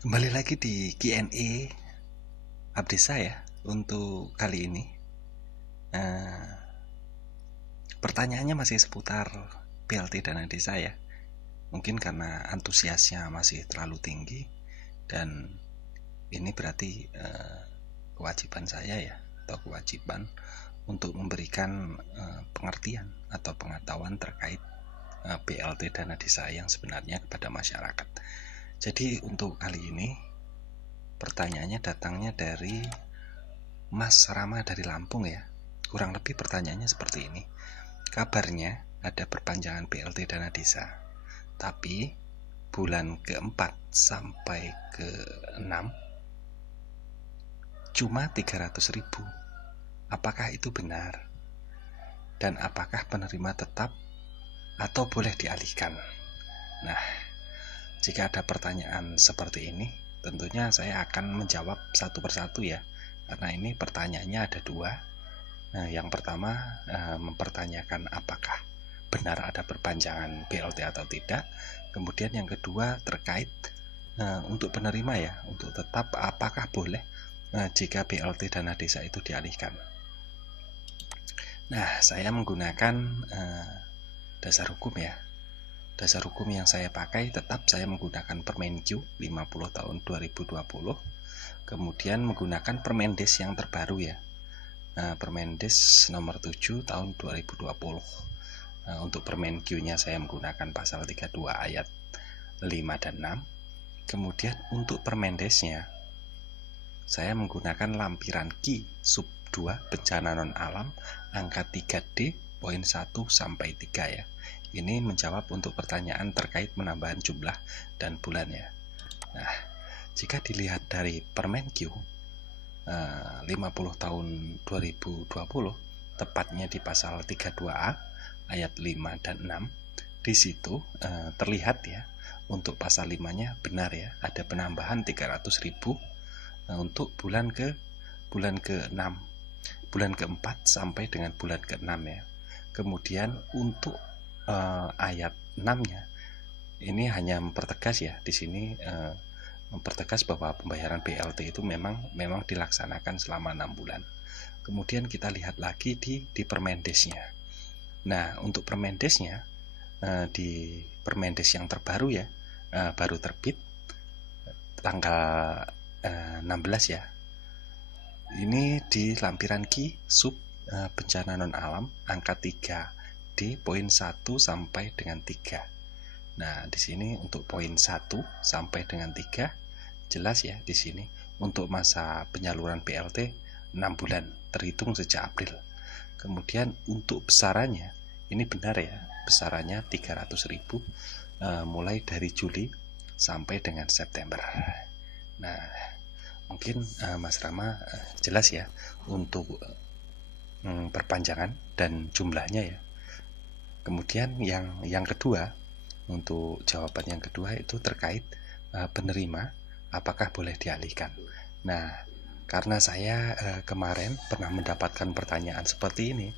Kembali lagi di Q&A Abdesa ya. Untuk kali ini pertanyaannya masih seputar BLT dana desa ya. Mungkin karena antusiasnya masih terlalu tinggi, dan ini berarti kewajiban saya ya, atau kewajiban untuk memberikan pengertian atau pengetahuan terkait BLT dana desa yang sebenarnya kepada masyarakat. Jadi untuk kali ini pertanyaannya datangnya dari Mas Rama dari Lampung ya. Kurang lebih pertanyaannya seperti ini. Kabarnya ada perpanjangan BLT dana desa, tapi bulan ke-4 sampai ke-6 cuma 300.000. Apakah itu benar? Dan apakah penerima tetap atau boleh dialihkan? Nah, jika ada pertanyaan seperti ini, tentunya saya akan menjawab satu persatu ya, karena ini pertanyaannya ada dua. Nah, yang pertama mempertanyakan apakah benar ada perpanjangan BLT atau tidak. Kemudian yang kedua terkait untuk penerima ya, untuk tetap apakah boleh jika BLT dana desa itu dialihkan. Nah, saya menggunakan dasar hukum ya. Dasar hukum yang saya pakai tetap saya menggunakan Permenq 50 tahun 2020. Kemudian menggunakan Permendes yang terbaru ya, Permendes nomor 7 tahun 2020. Untuk Permenq-nya saya menggunakan pasal 32 ayat 5 dan 6. Kemudian untuk Permendesnya saya menggunakan lampiran Q sub 2 bencana non alam angka 3D poin 1 sampai 3 ya. Ini menjawab untuk pertanyaan terkait penambahan jumlah dan bulan ya. Nah, jika dilihat dari Permenq 50 tahun 2020, tepatnya di pasal 32A ayat 5 dan 6, di situ terlihat ya, untuk pasal 5-nya benar ya, ada penambahan 300.000 untuk bulan ke-6, bulan ke-4 sampai dengan bulan ke-6 ya. Kemudian untuk ayat 6-nya ini hanya mempertegas ya, di sini mempertegas bahwa pembayaran BLT itu memang dilaksanakan selama 6 bulan. Kemudian kita lihat lagi di Permendesnya. Nah, untuk Permendesnya di Permendes yang terbaru ya, baru terbit tanggal 16 ya. Ini di lampiran Q sub bencana non alam angka 3 di poin 1 sampai dengan 3. Nah, di sini untuk poin 1 sampai dengan 3 jelas ya, di sini untuk masa penyaluran BLT 6 bulan terhitung sejak April. Kemudian untuk besarannya ini benar ya, besarannya 300.000 mulai dari Juli sampai dengan September. Nah, mungkin Mas Rama jelas ya untuk perpanjangan dan jumlahnya ya. Kemudian yang kedua, untuk jawaban yang kedua itu terkait penerima apakah boleh dialihkan. Nah, karena saya kemarin pernah mendapatkan pertanyaan seperti ini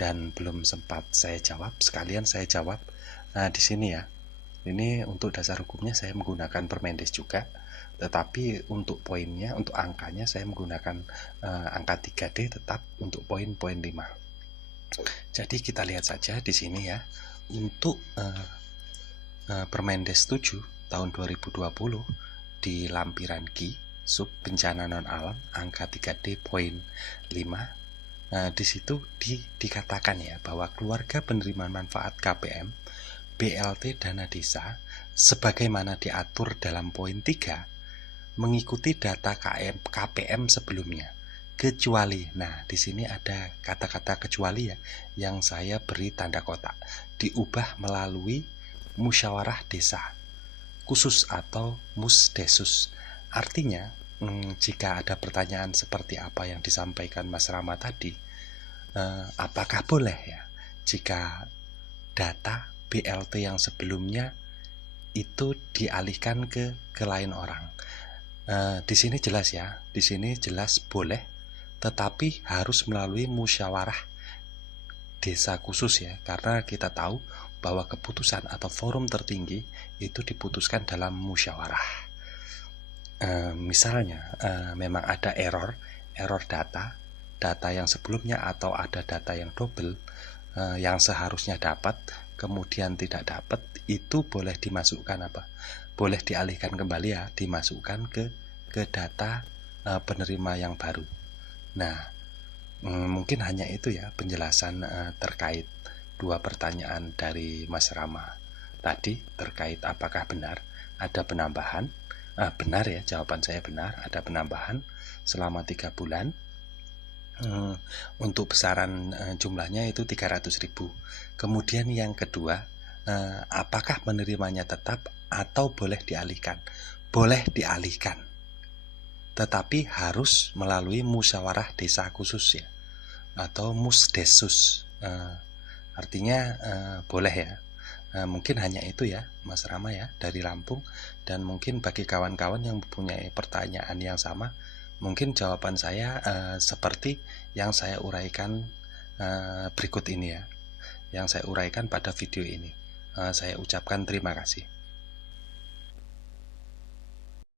dan belum sempat saya jawab, sekalian saya jawab di sini ya. Ini untuk dasar hukumnya saya menggunakan Permendes juga, tetapi untuk poinnya, untuk angkanya saya menggunakan angka 3D tetap untuk poin-poin 5. Jadi kita lihat saja di sini ya, untuk Permendes 7 tahun 2020 di lampiran Q sub bencana non alam angka 3D poin 5, di situ dikatakan ya bahwa keluarga penerima manfaat KPM BLT dana desa sebagaimana diatur dalam poin 3 mengikuti data KPM sebelumnya, kecuali, nah di sini ada kata-kata kecuali ya, yang saya beri tanda kotak, diubah melalui musyawarah desa khusus atau musdesus. Artinya jika ada pertanyaan seperti apa yang disampaikan Mas Rama tadi, apakah boleh ya jika data BLT yang sebelumnya itu dialihkan ke lain orang? Di sini jelas ya, di sini jelas boleh, tetapi harus melalui musyawarah desa khusus ya, karena kita tahu bahwa keputusan atau forum tertinggi itu diputuskan dalam musyawarah. Misalnya memang ada error data yang sebelumnya, atau ada data yang double, yang seharusnya dapat kemudian tidak dapat, itu boleh dimasukkan boleh dialihkan kembali ya, dimasukkan ke data penerima yang baru. Nah, mungkin hanya itu ya penjelasan terkait dua pertanyaan dari Mas Rama tadi, terkait apakah benar ada penambahan. Benar ya, jawaban saya benar, ada penambahan selama 3 bulan. Untuk besaran jumlahnya itu 300.000. Kemudian yang kedua, apakah menerimanya tetap atau boleh dialihkan? Boleh dialihkan, tetapi harus melalui musyawarah desa khusus ya, atau musdesus. Artinya boleh ya. Mungkin hanya itu ya Mas Rama ya dari Lampung. Dan mungkin bagi kawan-kawan yang mempunyai pertanyaan yang sama, mungkin jawaban saya seperti yang saya uraikan berikut ini ya, yang saya uraikan pada video ini. Saya ucapkan terima kasih.